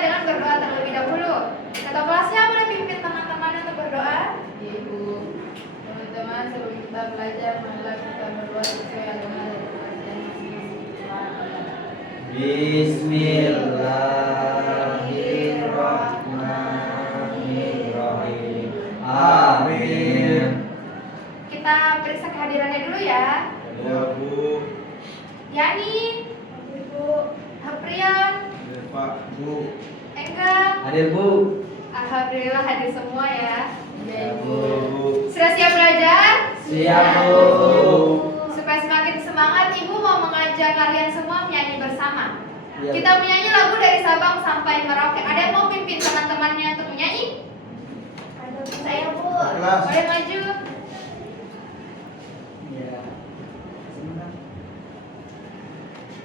dengan berdoa terlebih dahulu. Ketua kelasnya boleh pimpin teman-teman untuk berdoa. Ibu, teman-teman sebelum kita belajar, marilah kita berdoa sesuai agama dan kepercayaan masing-masing. Bismillahirrahmanirrahim. Amin. Kita periksa kehadirannya dulu ya. Ya Bu. Yani, Ibu, Haprian, Ya Pak Bu. Engga. Hadir Bu. Alhamdulillah hadir semua ya. Ya Bu. Sudah siap belajar? Siap Bu. Supaya semakin semangat, Ibu mau mengajak kalian semua menyanyi bersama. Ya. Kita menyanyi lagu dari Sabang sampai Merauke. Ada yang mau pimpin teman-temannya untuk menyanyi? Saya Bu. Kelas. Boleh maju? Ya.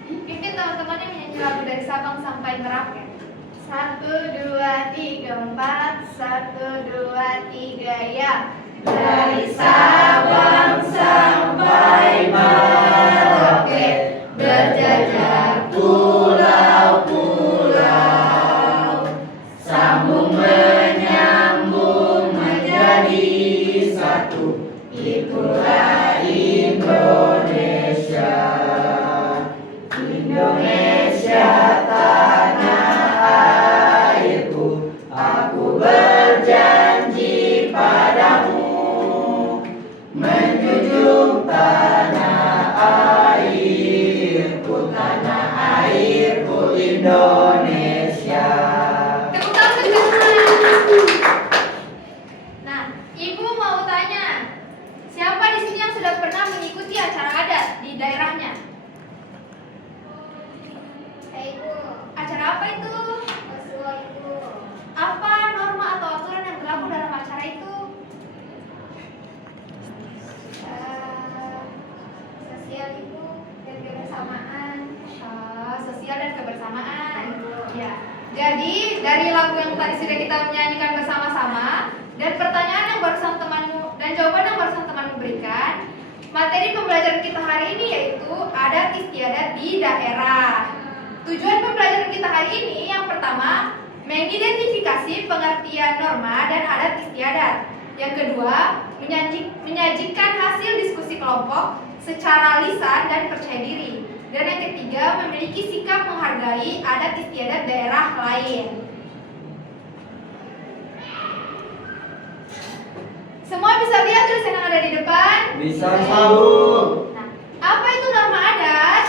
Pimpin teman-temannya menyanyi lagu dari Sabang sampai Merauke. 1, 2, 3, 4. 1, 2, 3, ya. Dari Sabang sampai Merauke, berjajar pulau-pulau, sambung menyambung menjadi satu. Itulah Indonesia. Indonesia tanah airku, aku berjanji padamu, menjunjung tanah airku Indonesia. Tepuk tangan untuk Nah, Ibu mau tanya, siapa di sini yang sudah pernah mengikuti acara adat di daerahnya? Ibu. Acara apa itu? Ibu. Apa norma atau aturan yang berlaku dalam acara itu? Sosial Ibu dan kebersamaan. Sosial dan kebersamaan. Ya. Jadi dari lagu yang tadi sudah kita menyanyikan bersama-sama dan pertanyaan yang barusan temanmu dan jawaban yang barusan temanmu berikan, materi pembelajaran kita hari ini yaitu adat istiadat di daerah. Tujuan pembelajaran kita hari ini yang pertama, mengidentifikasi pengertian norma dan adat istiadat. Yang kedua, menyajikan hasil diskusi kelompok secara lisan dan percaya diri. Dan yang ketiga, memiliki sikap menghargai adat istiadat daerah lain. Semua bisa lihat tulisan yang ada di depan? Bisa Bu. Nah, apa itu norma adat?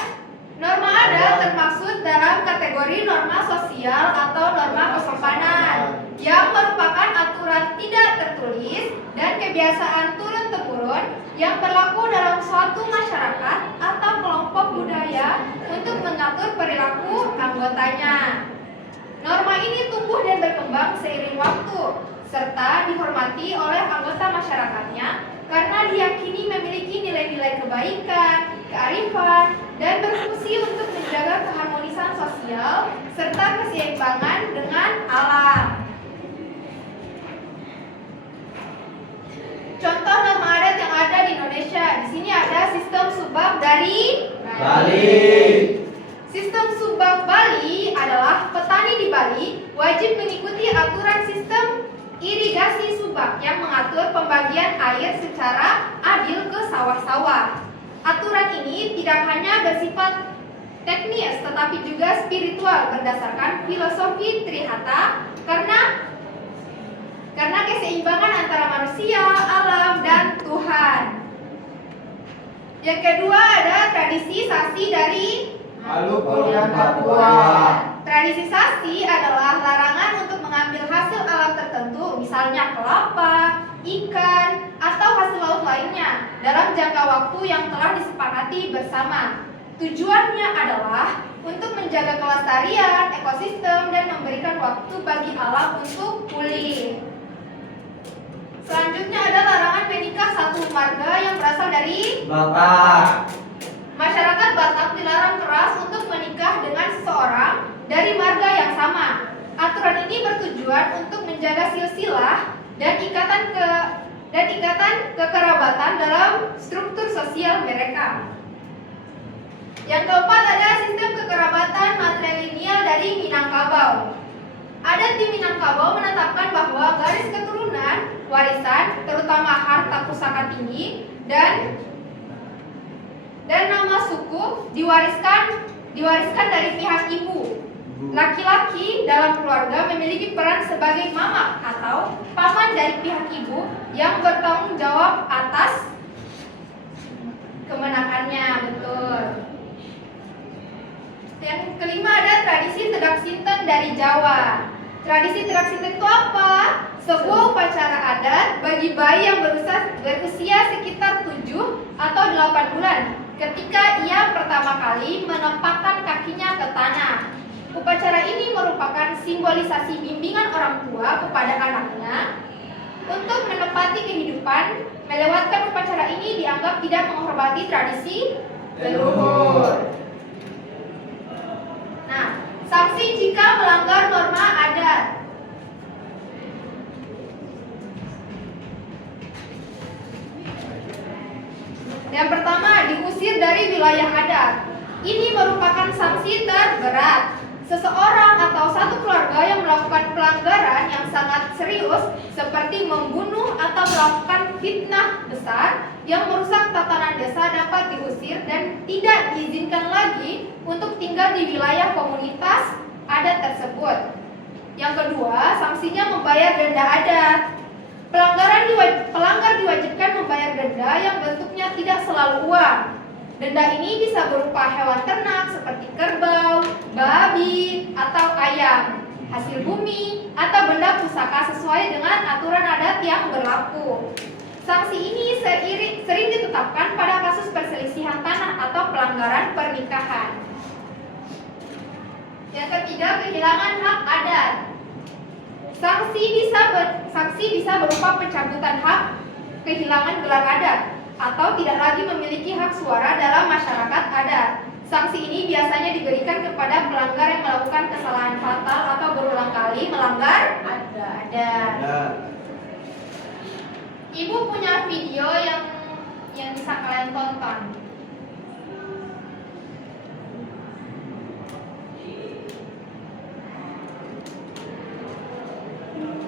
Norma adat termaksud dalam kategori norma sosial atau norma kesopanan yang merupakan aturan tidak tertulis dan kebiasaan turun-temurun yang berlaku dalam suatu masyarakat atau kelompok budaya untuk mengatur perilaku anggotanya. Norma ini tumbuh dan berkembang seiring waktu serta dihormati oleh anggota masyarakatnya karena diyakini memiliki nilai-nilai kebaikan, kearifan, dan berfungsi untuk menjaga keharmonisan sosial serta keseimbangan dengan alam. Contoh norma adat yang ada di Indonesia. Di sini ada sistem subak dari Bali. Sistem subak Bali adalah petani di Bali wajib mengikuti aturan sistem irigasi subak yang mengatur pembagian air secara adil ke sawah-sawah. Aturan ini tidak hanya bersifat teknis tetapi juga spiritual berdasarkan filosofi Trihata karena keseimbangan antara manusia, alam, dan Tuhan. Yang kedua ada tradisi sasi dari Maluku dan Papua. Tradisi sasi adalah larangan untuk mengambil hasil alam tertentu, misalnya kelapa, ikan, atau hasil laut lainnya dalam jangka waktu yang telah disepakati bersama. Tujuannya adalah untuk menjaga kelestarian ekosistem dan memberikan waktu bagi alam untuk pulih. Selanjutnya ada larangan menikah satu marga yang berasal dari Batak. Masyarakat Batak dilarang keras untuk menikah dengan seseorang dari marga yang sama. Aturan ini bertujuan untuk menjaga silsilah dan ikatan kekerabatan dalam struktur sosial mereka. Yang keempat ada sistem kekerabatan matrilineal dari Minangkabau. Adat di Minangkabau menetapkan bahwa garis keturunan, warisan, terutama harta pusaka tinggi dan nama suku diwariskan dari pihak ibu. Laki-laki dalam keluarga memiliki peran sebagai mama atau paman dari pihak ibu yang bertanggung jawab atas kemenangannya. Betul. Yang kelima ada tradisi Tedak Sinten dari Jawa. Tradisi Tedak Sinten itu apa? Sebuah upacara adat bagi bayi yang berusia sekitar 7 atau 8 bulan ketika ia pertama kali menempatkan kakinya ke tanah. Upacara ini merupakan simbolisasi bimbingan orang tua kepada anaknya untuk menepati kehidupan. Melewatkan upacara ini dianggap tidak menghormati tradisi leluhur. Nah, sanksi jika melanggar norma adat. Yang pertama, diusir dari wilayah adat. Ini merupakan sanksi terberat. Seseorang atau satu keluarga yang melakukan pelanggaran yang sangat serius seperti membunuh atau melakukan fitnah besar yang merusak tatanan desa dapat diusir dan tidak diizinkan lagi untuk tinggal di wilayah komunitas adat tersebut. Yang kedua, sanksinya membayar denda adat. Pelanggar diwajibkan membayar denda yang bentuknya tidak selalu uang. Denda ini bisa berupa hewan ternak seperti kerbau, babi, atau ayam, hasil bumi, atau benda pusaka sesuai dengan aturan adat yang berlaku. Sanksi ini sering ditetapkan pada kasus perselisihan tanah atau pelanggaran pernikahan. Yang ketiga, kehilangan hak adat. Sanksi bisa berupa pencabutan hak, kehilangan gelar adat, atau tidak lagi memiliki hak suara dalam masyarakat adat. Sanksi ini biasanya diberikan kepada pelanggar yang melakukan kesalahan fatal atau berulang kali melanggar adat. Ibu punya video yang bisa kalian tonton.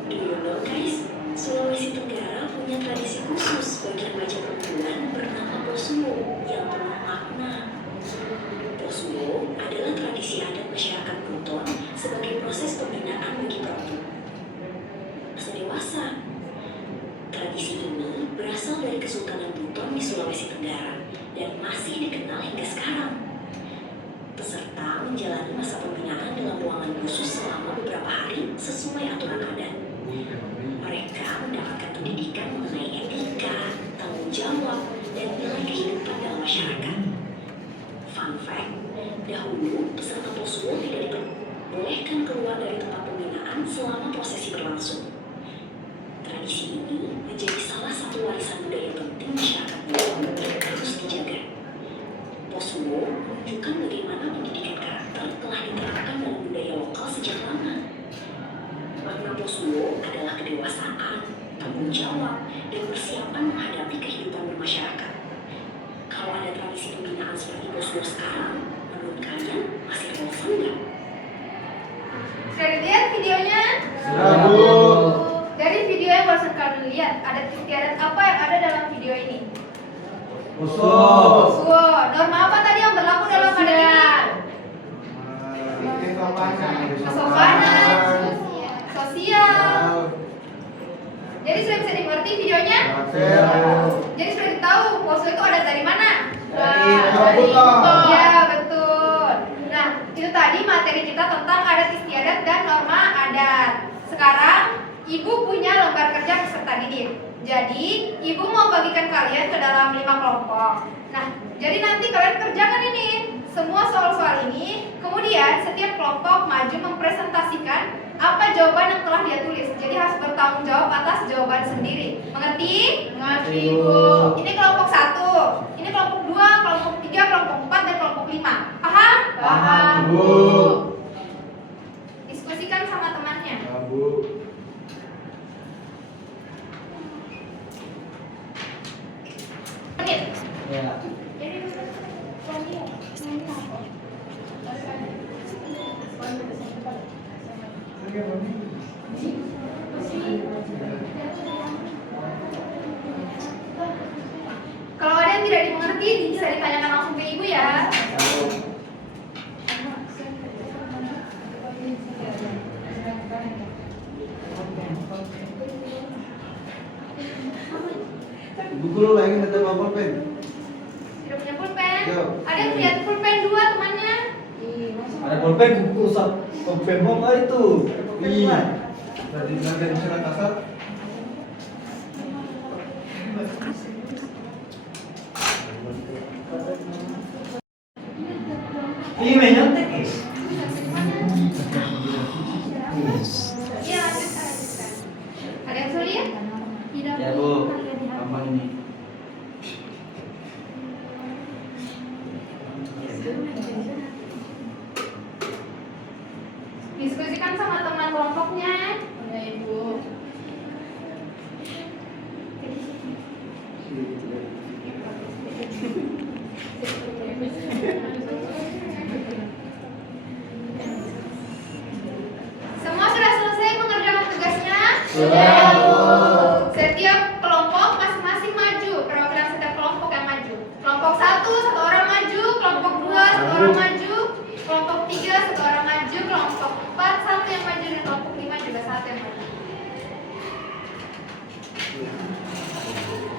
Do you know guys, Sulawesi Tenggara punya tradisi khusus bagi remaja perempuan bernama Posuo yang penuh makna. Posuo adalah tradisi adat masyarakat Buton sebagai proses pembinaan bagi perempuan masa dewasa. Tradisi ini berasal dari Kesultanan Buton di Sulawesi Tenggara dan masih dikenal hingga sekarang. Peserta menjalani masa pembinaan dalam ruangan khusus selama beberapa hari sesuai aturan adat. Mereka mendapatkan pendidikan mengenai etika, tanggung jawab, dan nilai kehidupan dalam masyarakat. Fun fact, dahulu peserta Posuo tidak diperbolehkan keluar dari tempat pembinaan selama prosesi berlangsung. Tradisi ini menjadi salah satu warisan budaya penting masyarakat Buton yang harus dijaga. Posuo menunjukkan bagaimana pendidikan karakter telah diterapkan dalam budaya lokal sejak lama. Makna Posuo adalah kedewasaan, tanggung jawab, dan persiapan menghadapi kehidupan bermasyarakat. Kalau ada tradisi pembinaan seperti Posuo sekarang, menurut kalian masih relevan nggak? Sudah lihat videonya? Sudah, Bu. Dari video yang barusan kalian lihat, adat istiadat apa yang ada dalam video ini? Usul. Norma apa tadi yang berlaku dalam adat ini? Kesopanan, sosial. Jadi sudah bisa dimengerti videonya? Jadi sudah tahu Posuo itu adat dari mana? Dari Buton. Iya, betul. Nah, itu tadi materi kita tentang adat istiadat dan norma adat. Sekarang Ibu punya lembar kerja peserta didik. Jadi, Ibu mau bagikan kalian ke dalam 5 kelompok. Nah, jadi nanti kalian kerjakan ini, semua soal-soal ini. Kemudian, setiap kelompok maju mempresentasikan apa jawaban yang telah dia tulis. Jadi harus bertanggung jawab atas jawaban sendiri. Mengerti? Mengerti, Bu. Ini kelompok 1, ini kelompok 2, kelompok 3, kelompok 4, dan kelompok 5. Paham? Paham, Bu. Diskusikan sama temannya. Bu. Menit. Ya. Jadi Oke, Bu. Ada yang lihat pulpen 2 temannya? Ada pulpen buku pulpen home itu. Iya. Jadi nanti surat kasar. Ini menyontek ya? Iya, lanjutkan. Ada yang sulit? Tidak. Ya Bu, gampang ini. Diskusikan sama teman kelompoknya. Ya Ibu. Semua sudah selesai mengerjakan tugasnya? Sudah, Bu. Setiap kelompok masing-masing maju. Perwakilan setiap kelompok yang maju. Kelompok 1 1 orang maju, kelompok 2 1 orang maju, kelompok 3 1 orang maju, kelompok 4 1 yang maju dan kelompok 5 juga 1 yang maju.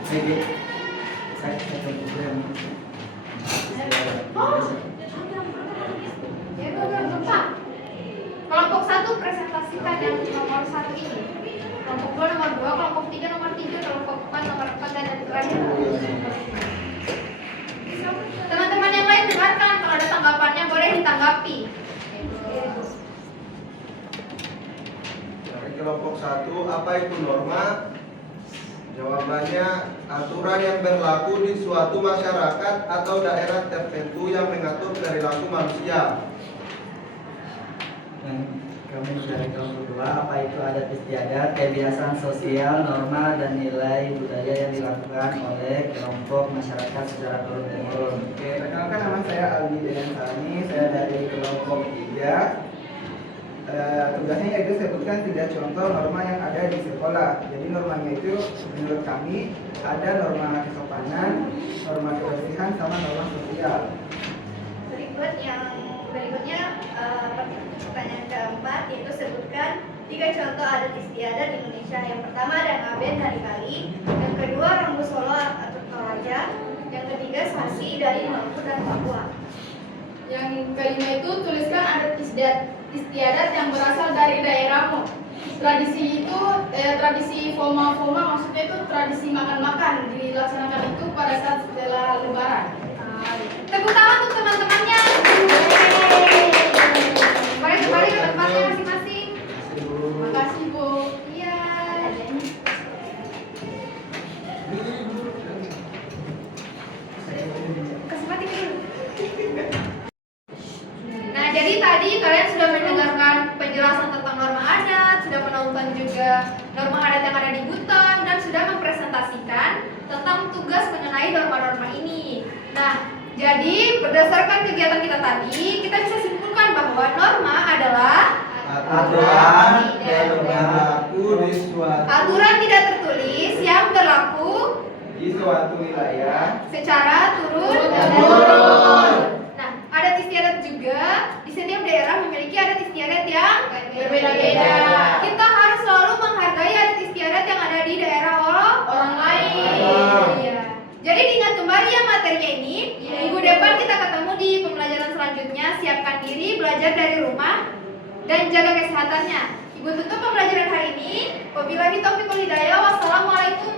Oke. Saya program. Ya, Bapak. Kelompok 1 presentasikan yang nomor 1 ini. Kelompok 2 nomor 2, kelompok 3 nomor 3, kelompok 4 nomor 4 dan yang terakhir nomor 5. Teman-teman yang lain dengarkan, kalau ada tanggapannya boleh ditanggapi. Dari kelompok 1, apa itu norma? Jawabannya, aturan yang berlaku di suatu masyarakat atau daerah tertentu yang mengatur perilaku manusia. Dan kami dari kelompok 2, apa itu adat istiadat, kebiasaan sosial, norma dan nilai budaya yang dilakukan oleh kelompok masyarakat secara turun-temurun. Oke, perkenalkan nama saya Aldi Dedan Salmi, saya dari kelompok 3. Tugasnya yaitu sebutkan 3 contoh norma yang ada di sekolah. Jadi normanya itu menurut kami ada norma kesopanan, norma kebersihan, sama norma sosial. Berikutnya pertanyaan keempat, yaitu sebutkan 3 contoh adat istiadat di Indonesia. Yang pertama ada ngaben hari kali, yang kedua rambu solo atau toraja, yang ketiga sasi dari Maluku dan Papua. Yang kelima itu tuliskan adat istiadat yang berasal dari daerahmu. Tradisi itu tradisi foma maksudnya itu tradisi makan-makan dilaksanakan itu pada saat setelah lebaran. Tepuk tangan untuk teman-temannya. Mari kembali ke tempatnya masing-masing. Makasih Bu. Iya. Kasih mati dulu. Nah, jadi tadi kalian sudah mendengarkan penjelasan tentang norma adat, sudah menonton juga norma adat yang ada di Buton, dan sudah mempresentasikan tentang tugas mengenai norma-norma ini. Nah, jadi berdasarkan kegiatan kita tadi, kita bisa simpulkan bahwa norma adalah Aturan yang berlaku di suatu aturan tidak tertulis yang berlaku Di suatu wilayah secara turun dan Temurun. temurun. Nah, adat istiadat juga di setiap daerah memiliki adat istiadat yang berbeda-beda. Kita harus selalu menghargai adat istiadat yang ada di daerah orang lain. Iya. Jadi diingat kembali ya materinya ini. Minggu depan kita ketemu di pembelajaran selanjutnya. Siapkan diri, belajar dari rumah dan jaga kesehatannya. Ibu tutup pembelajaran hari ini. Wabillahi taufiq wal hidayah. Wassalamualaikum